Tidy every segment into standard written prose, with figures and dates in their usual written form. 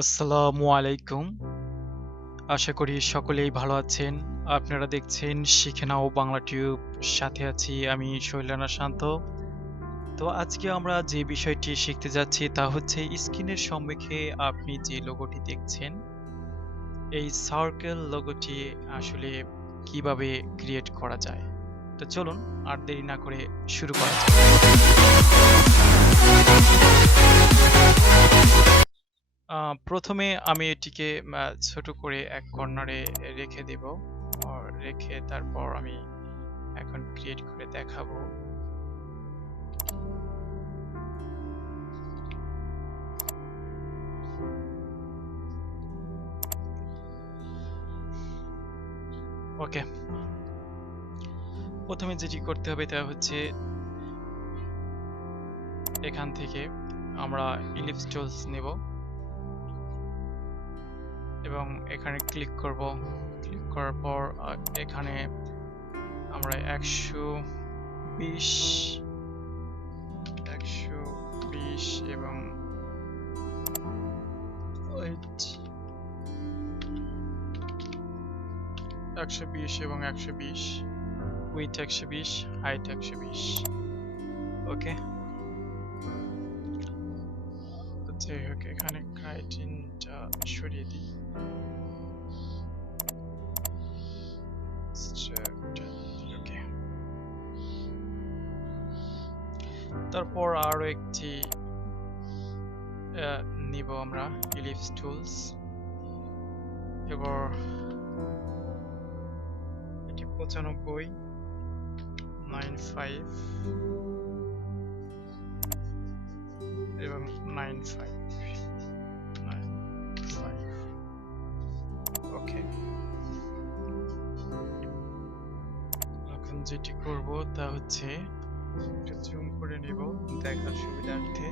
আসসালামু আলাইকুম। আশা করি সকলেই ভালো আছেন। আপনারা দেখছেন শিখে নাও বাংলা টিউব। সাথে আছি আমি শৈলানা শান্ত। তো আজকে আমরা যে বিষয়টি শিখতে যাচ্ছি তা হচ্ছে স্ক্রিনের সম্মুখে আপনি যে লোগোটি দেখছেন, এই সার্কেল লোগোটি আসলে কিভাবে ক্রিয়েট করা যায়। তো চলুন আর দেরি না করে শুরু করা যাক। প্রথমে আমি এটিকে ছোট করে এক কর্নারে রেখে দেব। রেখে তারপর আমি এখন ক্রিয়েট করে দেখাবো। ওকে, প্রথমে যেটি করতে হবে তা হচ্ছে এখান থেকে আমরা ইলিপস টুলস নেব এবং এখানে ক্লিক করব। ক্লিক করার পর এখানে আমরা 120 এবং 120 উইথ 120 হাইট 120। ওকে, যাই হোক এখানে ক্রাইটিনটা সরিয়ে দিই। ওকে, তারপর আরো একটি নিব আমরা ইলিপস টুলস। এবার এটি 95 95 এবং 95 ওকে, এখন যেটি করব তা হচ্ছে একটু জুম করে নিব দেখার সুবিধার্থে।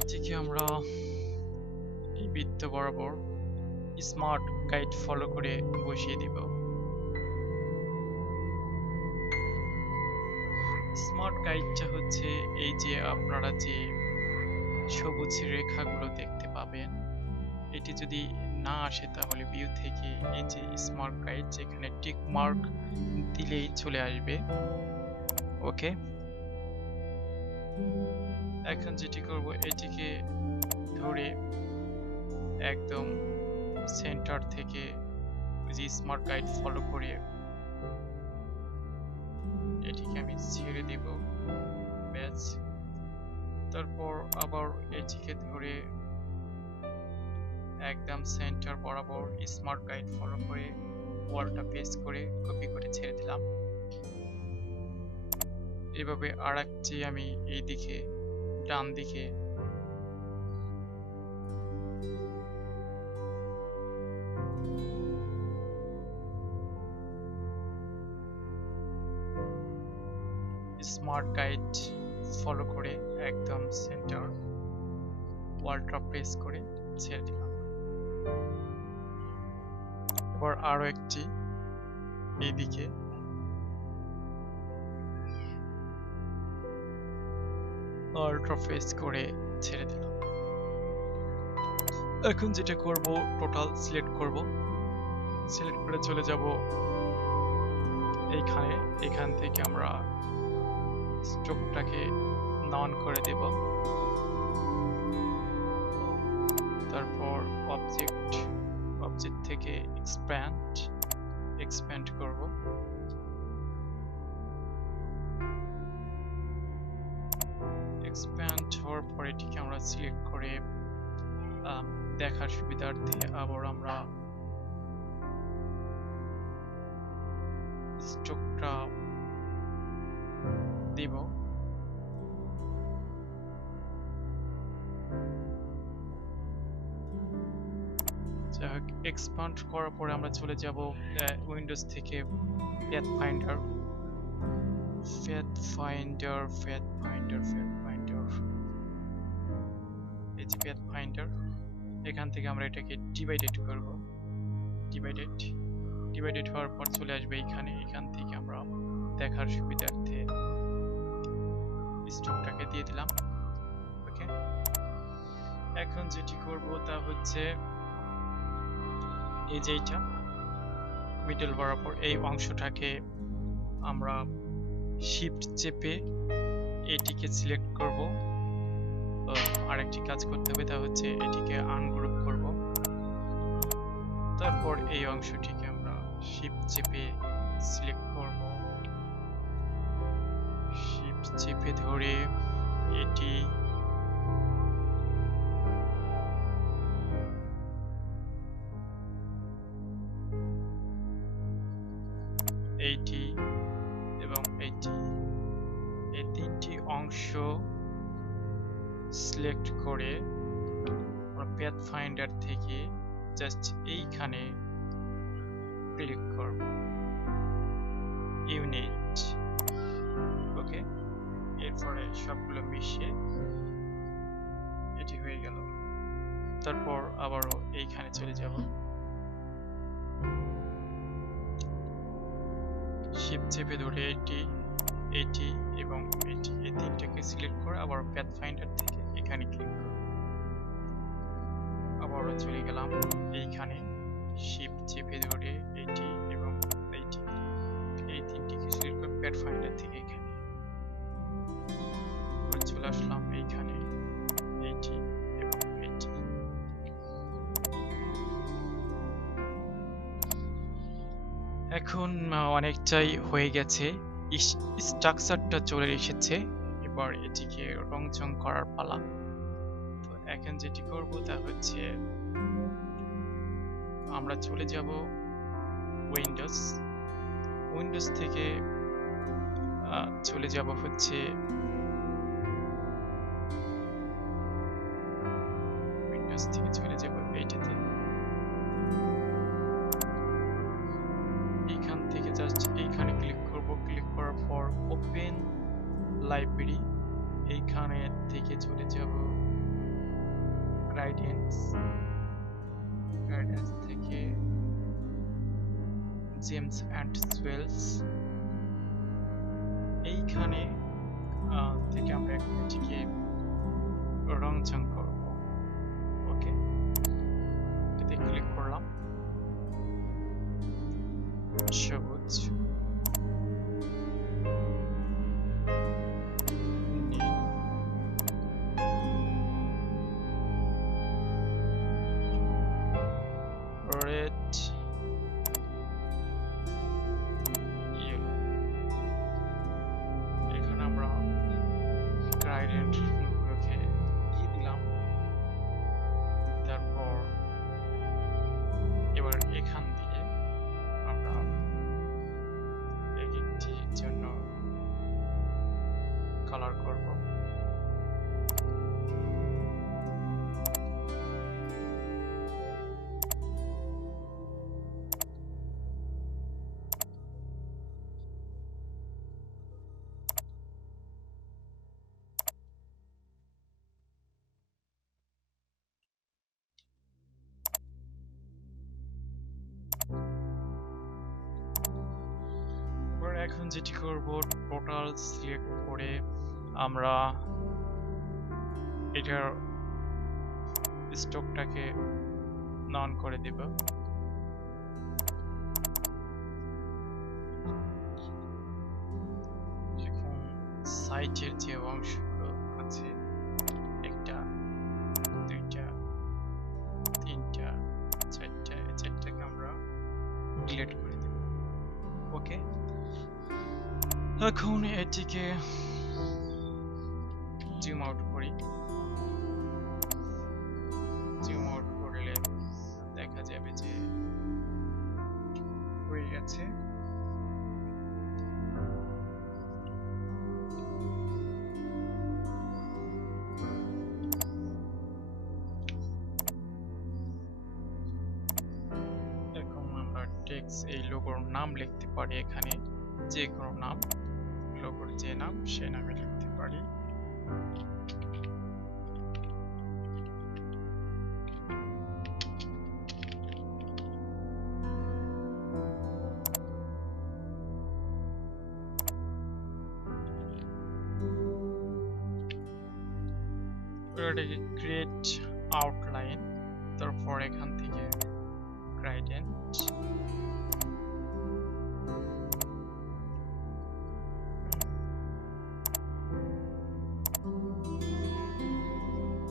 এটিকে আমরা এই বৃত্ত বরাবর স্মার্ট গাইড ফলো করে বসিয়ে দিব। স্মার্ট গাইডটা হচ্ছে এই যে আপনারা যে সবুজ রেখাগুলো দেখতে পাবেন, এটি যদি না আসে তাহলে ভিউ থেকে এই যে স্মার্ট গাইড যেখানে টিক মার্ক দিলেই চলে আসবে। ওকে, এখন যেটি করব এটিকে ধরে একদম সেন্টার থেকে যে স্মার্ট গাইড ফলো করে এটিকে আমি ছেড়ে দেব। ব্যাস, তারপর আবার এটিকে ধরে একদম সেন্টার বরাবর স্মার্ট গাইড ফলো করে ওয়ালটা পেস্ট করে কপি করে ছেড়ে দিলাম। এভাবে আরেকটি আমি এই দিকে ডান দিকে স্মার্ট গাইড ফলো করে একদম সেন্টার ওয়ালটা প্রেস করে ছেড়ে দিলাম। এবার আরো একটি এইদিকে ওয়ালটা প্রেস করে ছেড়ে দিলাম। এখন যেটা করব টোটাল সিলেক্ট করব, সিলেক্ট করে চলে যাব এইখানে। এখান থেকে আমরা স্ট্রোকটাকে নন করে দেব। তারপর অবজেক্ট থেকে এক্সপ্যান্ড করব। এক্সপ্যান্ড হওয়ার পর এটিকে আমরা সিলেক্ট করে দেখার সুবিধার্থে আবার আমরা স্ট্রোকটা দিব। যাই হোক এক্সপান্ড করার পরে আমরা চলে যাব উইন্ডোজ থেকে পাথফাইন্ডার এই যে পাথফাইন্ডার, এখান থেকে আমরা এটাকে ডিভাইডেড করব। ডিভাইডেড হওয়ার পর চলে আসবে এইখানে। এখান থেকে আমরা দেখার সুবিধার্থে স্টকটাকে দিয়ে দিলাম। ওকে, এখন যেটি করব তা হচ্ছে এই যে এইটা মিডল বরাবর এই অংশটাকে আমরা শিফট চেপে এটিকে সিলেক্ট করব। আরেকটি কাজ করতে হবে, তা হচ্ছে এটিকে আনগ্রুপ করব। তারপর এই অংশটিকে আমরা শিফট চেপে সিলেক্ট করব। শিফট চেপে ধরে এটি এইটি এবং এইটি, এই তিনটি অংশ সিলেক্ট করে পাথফাইন্ডার থেকে জাস্ট এইখানে ক্লিক করব, ইউনিট। ওকে, এরপরে সবগুলো মিশিয়ে এটি হয়ে গেল। তারপর আবারও এইখানে চলে যাব, শিফট চেপে ধরে এটি এবং এটি, এই তিনটাকে সিলেক্ট করে আবার পাথফাইন্ডার থেকে এখানে ক্লিক করব। আবারও চলে গেলাম এইখানে, শিফট চেপে ধরে এটি এবং এইটি, এই তিনটিকে সিলেক্ট করে পাথফাইন্ডার থেকে এখানে চলে আসলাম এইখানে, এইটি এবং এইটি। এখন অনেকটাই হয়ে গেছে, স্ট্রাকচারটা চলে এসেছে। এবার এটিকে রংচং করার পালা। তো এখন যেটি করব তা হচ্ছে আমরা চলে যাব উইন্ডোজ থেকে চলে যাব হচ্ছে এইটাতে। এইখান থেকে জাস্ট এইখানে ক্লিক করব। ক্লিক করার পর ওপেন লাইব্রেরি, এইখানে থেকে চলে যাব গাইডেন্স থেকে জেমস অ্যান্ড জুয়েলস, এইখানে থেকে আমরা এটিকে রংচং করব। ওকে, এতে ক্লিক করলাম, সবুজ, রেড, ইয়েলো। এখানে আমরা গ্রেডিয়েন্ট গুলোকে দিয়ে দিলাম। তারপর এবার এখান দিয়ে আমরা এক একটির জন্য কালার করব। এখন যেটি করব, টোটাল সিলেক্ট করে আমরা এটার স্টকটাকে নন করে দেব। এখন সাইটের যে অংশগুলো আছে, একটা, দুইটা, তিনটা, চারটা, এই চারটাকে আমরা ডিলিট করে দেব। ওকে, এখন এটিকে জুম আউট করি। জুম আউট করলে দেখা যাবে যে হয়ে গেছে। এই লোগোর নাম লিখতে পারি এখানে, যে কোনো নাম, লোগোর যে নাম সে নামে লিখতে পারি। ক্রিয়েট আউটলাইন, তারপর এখান থেকে গ্রেডিয়েন্ট,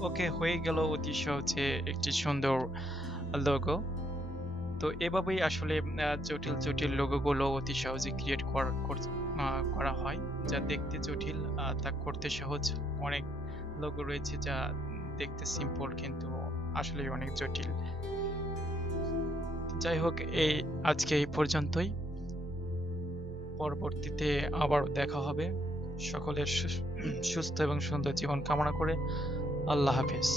ওকে, হয়ে গেল অতি সহজে একটি সুন্দর লোগো। তো এভাবেই আসলে জটিল জটিল লোগোগুলো অতি সহজে ক্রিয়েট করা হয়, যা দেখতে জটিল তা করতে সহজ। অনেক লোগো রয়েছে যা দেখতে সিম্পল কিন্তু আসলে অনেক জটিল। যাই হোক, আজকে এই পর্যন্তই। পরবর্তীতে আবার দেখা হবে। সকলের সুস্থ এবং সুন্দর জীবন কামনা করে আল্লাহ হাফেজ।